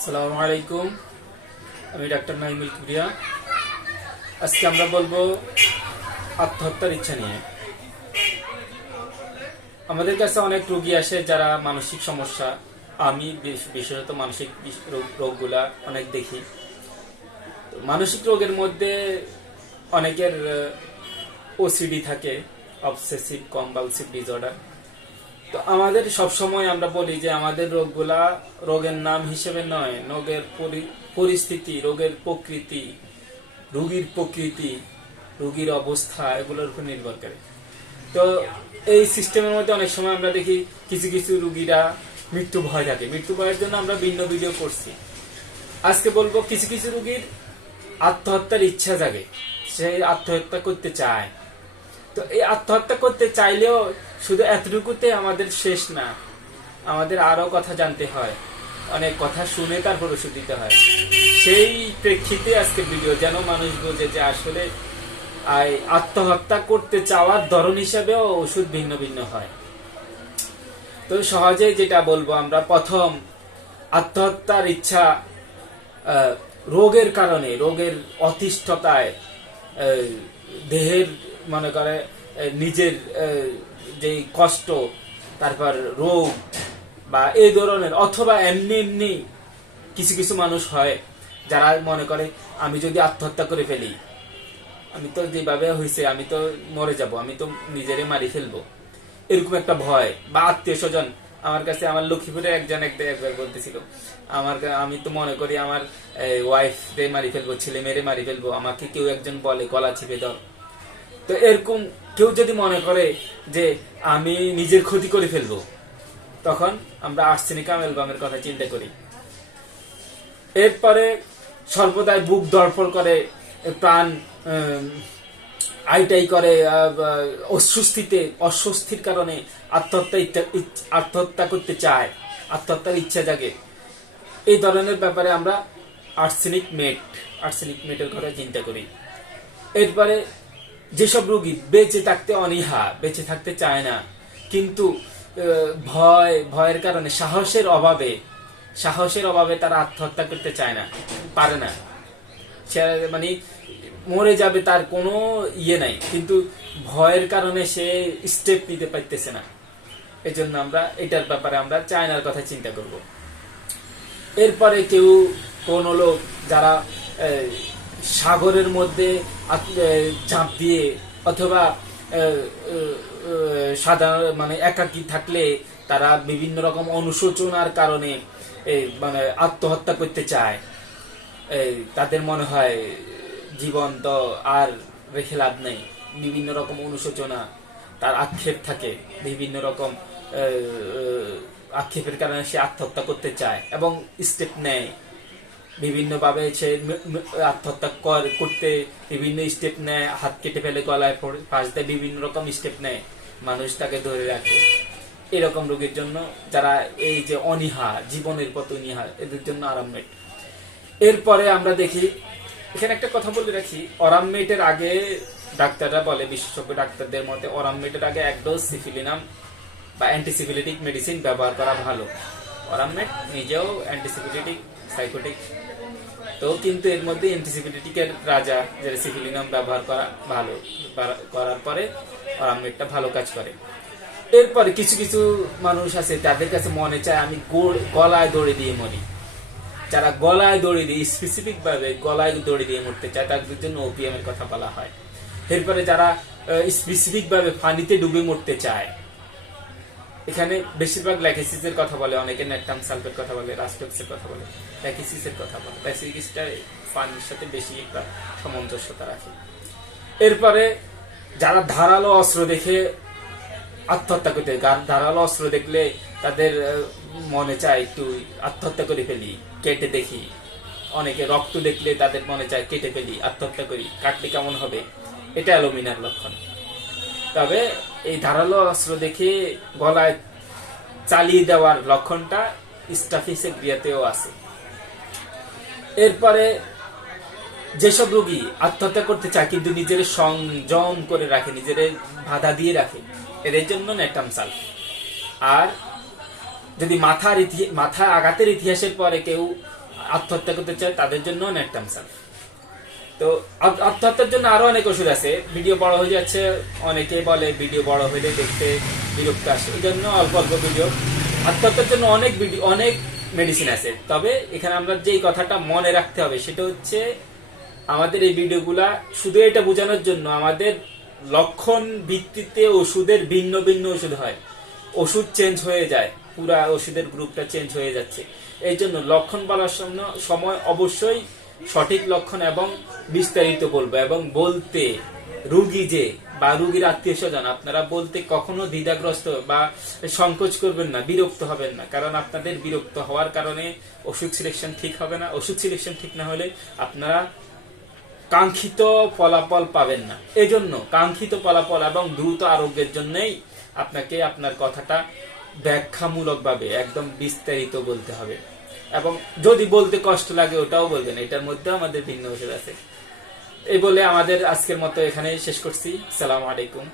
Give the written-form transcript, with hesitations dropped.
আসসালামু আলাইকুম। আমি ডাক্তার নাইমুল কিবরিয়া। আজকে আমরা বলবো আত্মহত্যার ইচ্ছা নিয়ে। আমাদের কাছে অনেক রোগী আসে যারা মানসিক সমস্যা, আমি বিশেষত মানসিক রোগগুলা অনেক দেখি। মানসিক রোগের মধ্যে অনেকের ওসিডি থাকে, অবসেসিভ কম্পালসিভ ডিসঅর্ডার। তো আমাদের সব সময় আমরা বলি যে আমাদের রোগগুলা রোগের নাম হিসেবে নয়, রোগের পরিস্থিতি, রোগের প্রকৃতি, রোগীর প্রকৃতি, রোগীর অবস্থা, এগুলোর উপর নির্ভর করে। তো এই সিস্টেমের মধ্যে অনেক সময় আমরা দেখি কিছু কিছু রোগীরা মৃত্যু ভয় থাকে। মৃত্যু ভয়ের জন্য আমরা ভিন্ন ভিডিও করছি। আজকে বলবো কিছু কিছু রোগীর আত্মহত্যার ইচ্ছা জাগে, সে আত্মহত্যা করতে চায়। তো এই আত্মহত্যা করতে চাইলেও শুধু এতটুকুতে আমাদের শেষ না, আমাদের আরো কথা জানতে হয়, অনেক কথা শুনে তারপর ওষুধ দিতে হয়। সেই প্রেক্ষিতে আজকে ভিডিও, যেন মানুষ বোঝে যে আসলে আত্মহত্যা করতে চাওয়ার ধরন হিসাবেও ওষুধ ভিন্ন ভিন্ন হয়। তো সহজে যেটা বলবো আমরা, প্রথম, আত্মহত্যার ইচ্ছা রোগের কারণে, রোগের অতিষ্ঠতায়, দেহের মনে করে নিজের যে কষ্ট, তারপর রোগ বা এই ধরনের, অথবা এমনি এমনি কিছু কিছু মানুষ হয় যারা মনে করে আমি যদি আত্মহত্যা করে ফেলি, আমি তো যেভাবে হয়েছে আমি তো মরে যাব, আমি তো নিজেরে মারি ফেলবো, এরকম একটা ভয়। বা আত্মীয় স্বজন, আমার কাছে আমার লক্ষ্মীপুরের একজন একবার বলতেছিল, আমি তো মনে করি আমার ওয়াইফ রে মারি ফেলবো, ছেলে মেয়েরে মারি ফেলবো, আমাকে কেউ একজন বলে গলা চিপে ধর। তো এরকম কেউ যদি মনে করে যে আমি নিজের ক্ষতি করে ফেলবো, তখন আমরা আর্সেনিক অ্যামালগামের কথা চিন্তা করি। এরপরে সর্বদাই বুক ধড়ফড় করে, প্রাণ আইটাই করে, অস্বস্তির কারণে আত্মহত্যা করতে চায়, আত্মহত্যার ইচ্ছা জাগে। এই ধরনের ব্যাপারে আমরা আর্সেনিক মেটের কথা চিন্তা করি। এরপরে যেসব রোগী বেঁচে থাকতে অনীহা, বেঁচে থাকতে চায় না, কিন্তু ভয়ের কারণে, সাহসের অভাবে তারা আত্মহত্যা করতে চায় না, পারে না, সে মানে মরে যাবে তার কোনো ইয়ে নাই, কিন্তু ভয়ের কারণে সে স্টেপ নিতে পারতেছে না। এই জন্য আমরা এটার ব্যাপারে আমরা চায়নার কথা চিন্তা করব। এরপরে কোন লোক যারা সাগরের মধ্যে ঝাঁপ দিয়ে, অথবা সাধারণ মানে একাকী থাকলে তারা বিভিন্ন রকম অনুশোচনার কারণে মানে আত্মহত্যা করতে চায়। তাদের মনে হয় জীবন তো আর রেখে লাভ নেই, বিভিন্ন রকম অনুশোচনা, তার আক্ষেপ থাকে, বিভিন্ন রকম আক্ষেপের কারণে সে আত্মহত্যা করতে চায় এবং স্টেপ নেয় বিভিন্ন ভাবে। সে আত্মহত্যা করতে বিভিন্ন স্টেপ নেয়, হাত কেটে ফেলে, গলায় ফাঁস দেয়, বিভিন্ন রকম স্টেপ নেয়, মানুষ তাকে ধরে রাখে। এরকম রোগীর জন্য, যারা এই যে অনীহা, জীবনের প্রতি অনীহা, এদের জন্য আরামমেট। এরপরে আমরা দেখি, এখানে একটা কথা বলে রাখি, অরামমেটের আগে ডাক্তাররা বলে, বিশেষজ্ঞ ডাক্তারদের মতে অরামমেটের আগে এক ডোজ সিফিলিনাম বা অ্যান্টিসিফিলিটিক মেডিসিন ব্যবহার করা ভালো। অরামমেট নিজেও অ্যান্টিসিফিলিটিক সাইকোটিক, তো কিন্তু এর মধ্যে অ্যান্টিসিফিলিটিকের রাজা, যেটা সিফিলিনাম ব্যবহার করা ভালো, করার পরে অরামমেটটা ভালো কাজ করে। এরপরে কিছু কিছু মানুষ আছে তাদের কাছে মনে চায় আমি গলায় দড়ি দিয়ে মরি। যারা গলায় দড়ি দিয়ে, স্পেসিফিক ভাবে গলায় দড়ি দিয়ে মরতে চায়, তাদের জন্য ওপিএম এর কথা বলা হয়। এরপরে যারা স্পেসিফিক ভাবে পানিতে ডুবে মরতে চায়, এখানে বেশিরভাগ ল্যাকেসিসের কথা বলে, অনেকে ন্যাট্রাম সালফেট কথা বলে, রাস্টোক্সের কথা বলে, ল্যাকেসিসের কথা বলে। ল্যাকেসিসটা পানির সাথে বেশি একটা সামঞ্জস্যতা রাখে। এরপরে যারা ধারালো অস্ত্র দেখে আত্মহত্যা করতে, ধারালো অস্ত্র দেখলে তাদের মনে চায় একটু আত্মহত্যা করে ফেলি, কেটে দেখি। অনেকে রক্ত দেখলে তাদের মনে চায় কেটে ফেলি, আত্মহত্যা করি, কাটলে কেমন হবে, এটা অ্যালোমিনার লক্ষণ। তবে এই ধারালো অস্ত্র দেখে গলায় চালিয়ে দেওয়ার লক্ষণটা স্টাফিসেগ্রিয়াতেও আছে। এরপরে যেসব রোগী আত্মহত্যা করতে চায় কিন্তু নিজের সংযম করে রাখে, নিজের বাধা দিয়ে রাখে, এদের জন্য ন্যাট্রাম সালফেট। আর যদি মাথা আঘাতের ইতিহাসের পরে কেউ আত্মহত্যা করতে চায় তাদের জন্য নেটটামসান। তো আত্মহত্যার জন্য আরো অনেক ওষুধ আছে, ভিডিও বড় হয়ে যাচ্ছে, অনেকে বলে ভিডিও বড় হলে দেখতে বিরক্ত আসে, এই জন্য অল্প অল্প ভিডিও। আত্মহত্যার জন্য অনেক ভিডিও, অনেক মেডিসিন আছে। তবে এখানে আমরা যেই কথাটা মনে রাখতে হবে সেটা হচ্ছে আমাদের এই ভিডিওগুলা শুধু এটা বোঝানোর জন্য, আমাদের লক্ষণ ভিত্তিতে ওষুধের ভিন্ন ভিন্ন ওষুধ হয়, ওষুধ চেঞ্জ হয়ে যায়, পুরা ওষুধের গ্রুপটা চেঞ্জ হয়ে যাচ্ছে। এই জন্য লক্ষণ বলার সময় অবশ্যই সঠিক লক্ষণ এবং বিস্তারিত বলবো, এবং বলতে রুগী যে বা রুগীর আত্মীয় স্বজন আপনারা বলতে কখনো দ্বিধাগ্রস্ত বা সংকোচ করবেন না, বিরক্ত হবেন না। কারণ আপনাদের বিরক্ত হওয়ার কারণে ওষুধ সিলেকশন ঠিক হবে না। ওষুধ সিলেকশন ঠিক না হলে আপনারা কাঙ্ক্ষিত ফলাফল পাবেন না। এজন্য কাঙ্ক্ষিত ফলাফল এবং দ্রুত আরোগ্যের জন্যই আপনাকে আপনার কথাটা ব্যাখ্যামূলক ভাবে একদম বিস্তারিত বলতে হবে। এবং যদি বলতে কষ্ট লাগে ওটাও বলবেন, এটার মধ্যে আমাদের ভিন্ন ওষুধ আছে। এই বলে আমাদের আজকের মতো এখানেই শেষ করছি। আসসালামু আলাইকুম।